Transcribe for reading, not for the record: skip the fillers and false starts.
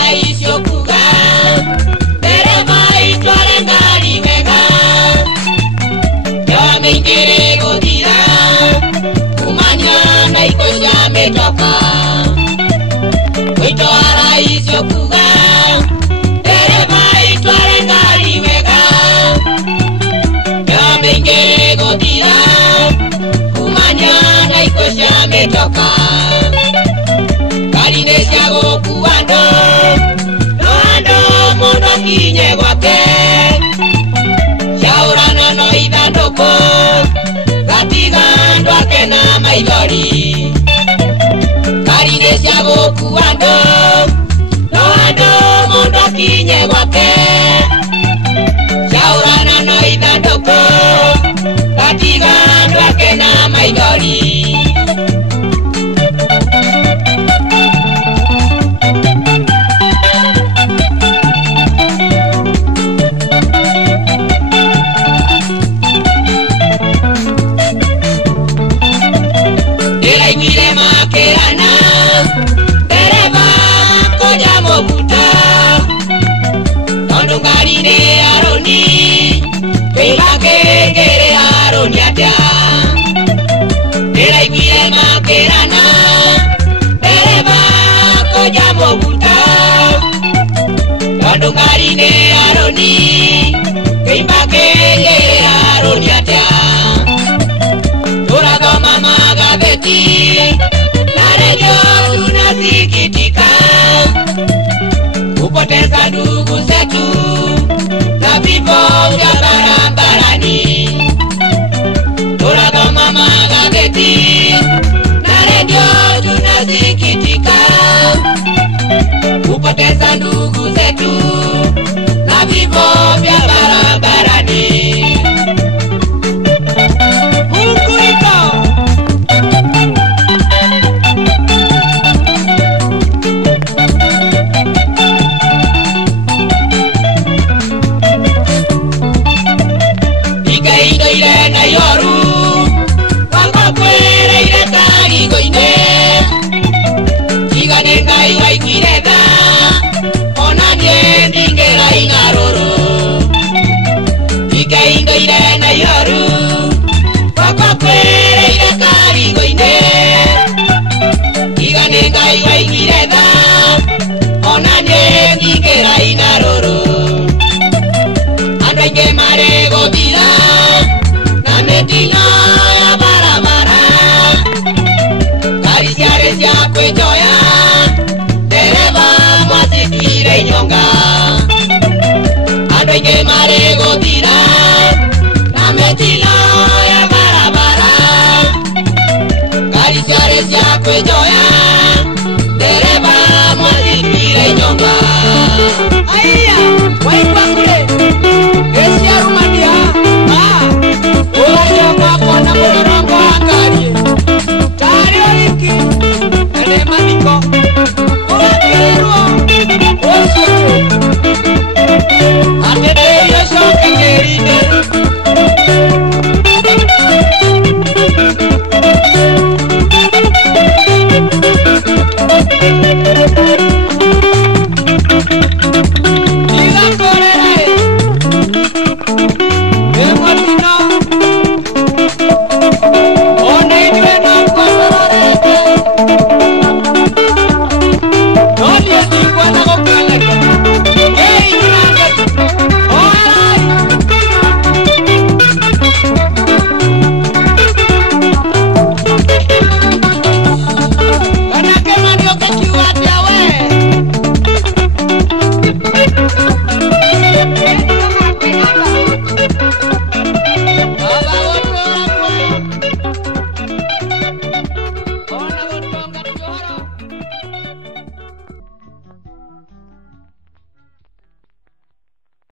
rais yokuga dereva itware ngari wega yamengere godira kumanya na ikosha metoka itware rais yokuga dereva itware ngari wega yamengere godira kumanya na ikosha metoka karine siago kuando noando mono kinye gwake shaurana no idandoko gatigando ake na maigori karine siago kuando noando mono kinye gwake shaurana no idandoko gatigando ake na maigori Kerana dereva koja mobuta Kondo karine aroni Keimbake aroni atia Turago mama gaveti Narejo tunasikitika Kupoteza ndugu zetu Na vifo vya barabarani Turago mama gaveti tunasikitika kupoteza ndugu